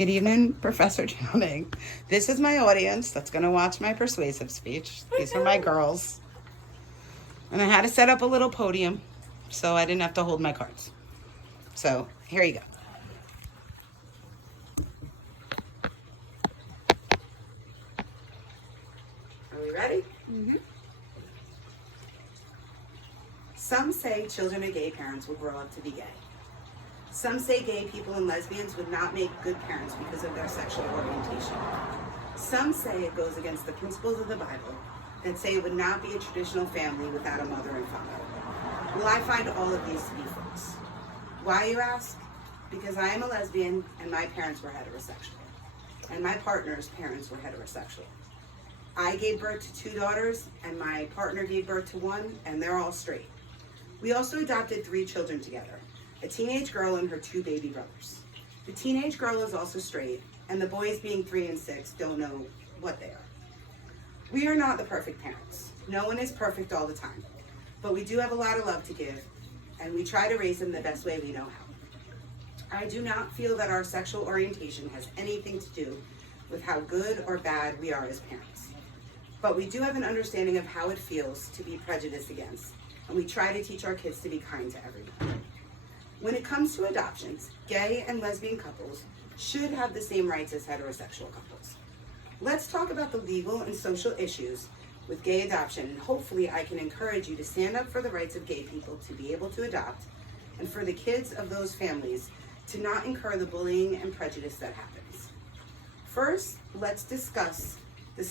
Good evening, Professor Downing. This is my audience that's going to watch my persuasive speech. These are my girls. And I had to set up a little podium so I didn't have to hold my cards. So here you go. Are we ready? Mm-hmm. Some say children of gay parents will grow up to be gay. Some say gay people and lesbians would not make good parents because of their sexual orientation. Some say it goes against the principles of the Bible that say it would not be a traditional family without a mother and father. Well, I find all of these to be false. Why, you ask? Because I am a lesbian and my parents were heterosexual. And my partner's parents were heterosexual. I gave birth to 2 daughters and my partner gave birth to 1, and they're all straight. We also adopted 3 children together, a teenage girl and her 2 baby brothers. The teenage girl is also straight, and the boys, being 3 and 6, don't know what they are. We are not the perfect parents. No one is perfect all the time, but we do have a lot of love to give, and we try to raise them the best way we know how. I do not feel that our sexual orientation has anything to do with how good or bad we are as parents, but we do have an understanding of how it feels to be prejudiced against, and we try to teach our kids to be kind to everyone. When it comes to adoptions, gay and lesbian couples should have the same rights as heterosexual couples. Let's talk about the legal and social issues with gay adoption, and hopefully I can encourage you to stand up for the rights of gay people to be able to adopt, and for the kids of those families to not incur the bullying and prejudice that happens. First, let's discuss the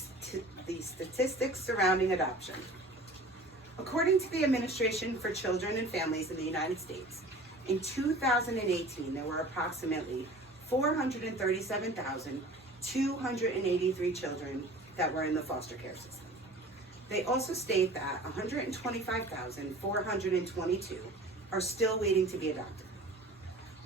statistics surrounding adoption. According to the Administration for Children and Families in the United States, in 2018, there were approximately 437,283 children that were in the foster care system. They also state that 125,422 are still waiting to be adopted.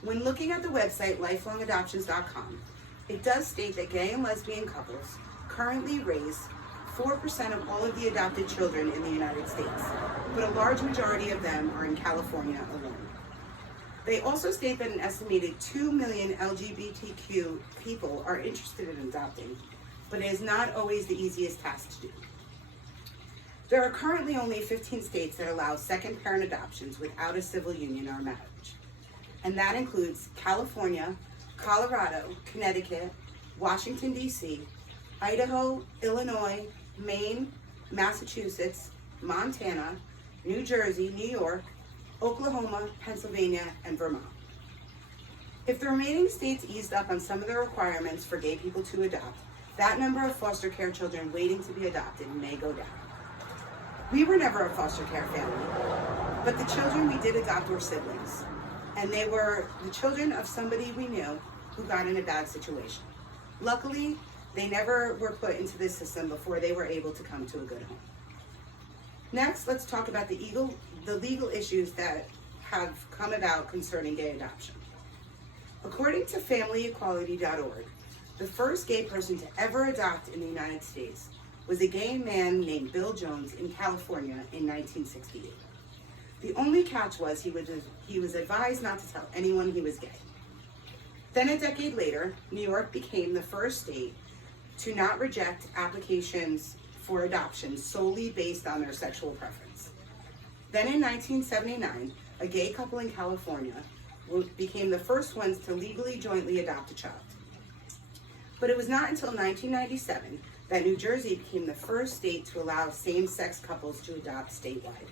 When looking at the website lifelongadoptions.com, it does state that gay and lesbian couples currently raise 4% of all of the adopted children in the United States, but a large majority of them are in California alone. They also state that an estimated 2 million LGBTQ people are interested in adopting, but it is not always the easiest task to do. There are currently only 15 states that allow second parent adoptions without a civil union or marriage, and that includes California, Colorado, Connecticut, Washington, D.C., Idaho, Illinois, Maine, Massachusetts, Montana, New Jersey, New York, Oklahoma, Pennsylvania, and Vermont. If the remaining states eased up on some of the requirements for gay people to adopt, that number of foster care children waiting to be adopted may go down. We were never a foster care family, but the children we did adopt were siblings, and they were the children of somebody we knew who got in a bad situation. Luckily, they never were put into this system before they were able to come to a good home. Next, let's talk about the legal issues that have come about concerning gay adoption. According to FamilyEquality.org, the first gay person to ever adopt in the United States was a gay man named Bill Jones in California in 1968. The only catch was he was advised not to tell anyone he was gay. Then a decade later, New York became the first state to not reject applications for adoption solely based on their sexual preference. Then in 1979, a gay couple in California became the first ones to legally jointly adopt a child. But it was not until 1997 that New Jersey became the first state to allow same-sex couples to adopt statewide.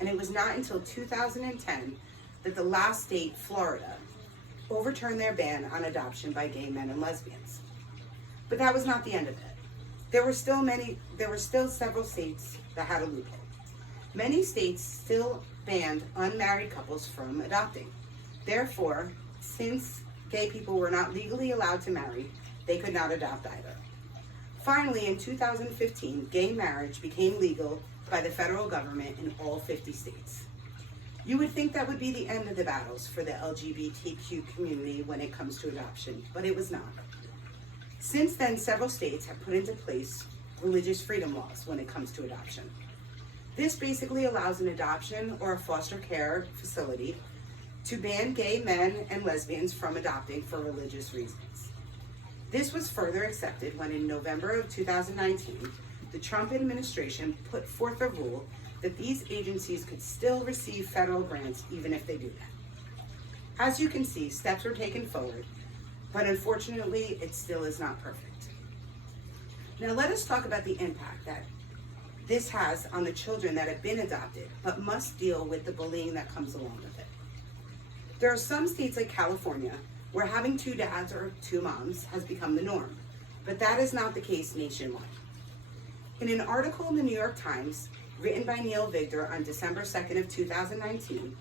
And it was not until 2010 that the last state, Florida, overturned their ban on adoption by gay men and lesbians. But that was not the end of it. There were still several states that had a loophole. Many states still banned unmarried couples from adopting. Therefore, since gay people were not legally allowed to marry, they could not adopt either. Finally, in 2015, gay marriage became legal by the federal government in all 50 states. You would think that would be the end of the battles for the LGBTQ community when it comes to adoption, but it was not. Since then, several states have put into place religious freedom laws when it comes to adoption. This basically allows an adoption or a foster care facility to ban gay men and lesbians from adopting for religious reasons. This was further accepted when in November of 2019, the Trump administration put forth a rule that these agencies could still receive federal grants even if they do that. As you can see, steps were taken forward, but unfortunately, it still is not perfect. Now let us talk about the impact that this has on the children that have been adopted, but must deal with the bullying that comes along with it. There are some states like California where having two dads or two moms has become the norm, but that is not the case nationwide. In an article in the New York Times, written by Neil Vigdor on December 2nd of 2019,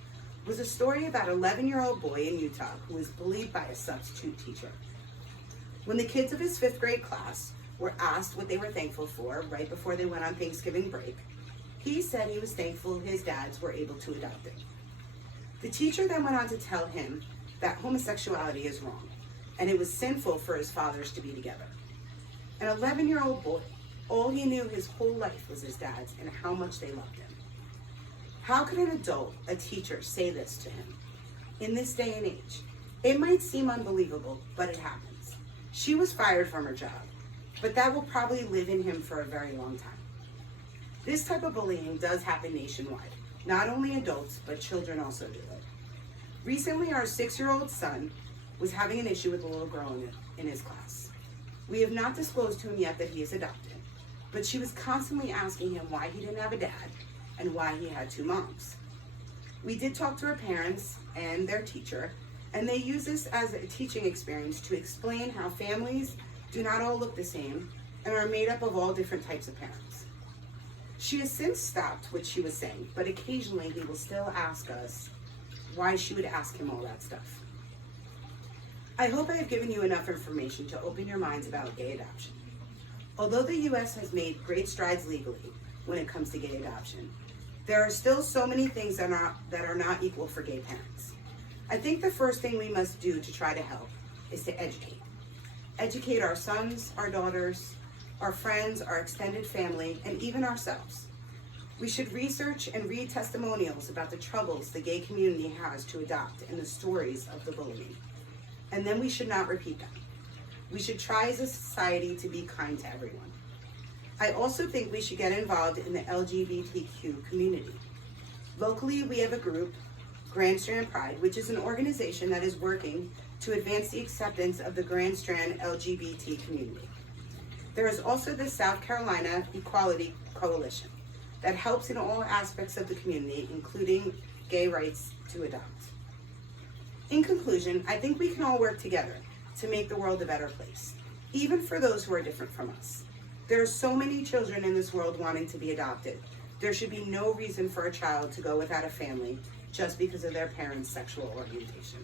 was a story about an 11-year-old boy in Utah who was bullied by a substitute teacher. When the kids of his 5th grade class were asked what they were thankful for right before they went on Thanksgiving break, he said he was thankful his dads were able to adopt him. The teacher then went on to tell him that homosexuality is wrong, and it was sinful for his fathers to be together. An 11-year-old boy, all he knew his whole life was his dad's and how much they loved him. How could an adult, a teacher, say this to him? In this day and age, it might seem unbelievable, but it happens. She was fired from her job, but that will probably live in him for a very long time. This type of bullying does happen nationwide. Not only adults, but children also do it. Recently, our 6-year-old son was having an issue with a little girl in his class. We have not disclosed to him yet that he is adopted, but she was constantly asking him why he didn't have a dad and why he had two moms. We did talk to her parents and their teacher, and they use this as a teaching experience to explain how families do not all look the same and are made up of all different types of parents. She has since stopped what she was saying, but occasionally he will still ask us why she would ask him all that stuff. I hope I have given you enough information to open your minds about gay adoption. Although the U.S. has made great strides legally when it comes to gay adoption, there are still so many things that are not equal for gay parents. I think the first thing we must do to try to help is to educate. Educate our sons, our daughters, our friends, our extended family, and even ourselves. We should research and read testimonials about the troubles the gay community has to adopt and the stories of the bullying. And then we should not repeat them. We should try as a society to be kind to everyone. I also think we should get involved in the LGBTQ community. Locally, we have a group, Grand Strand Pride, which is an organization that is working to advance the acceptance of the Grand Strand LGBT community. There is also the South Carolina Equality Coalition that helps in all aspects of the community, including gay rights to adopt. In conclusion, I think we can all work together to make the world a better place, even for those who are different from us. There are so many children in this world wanting to be adopted. There should be no reason for a child to go without a family just because of their parents' sexual orientation.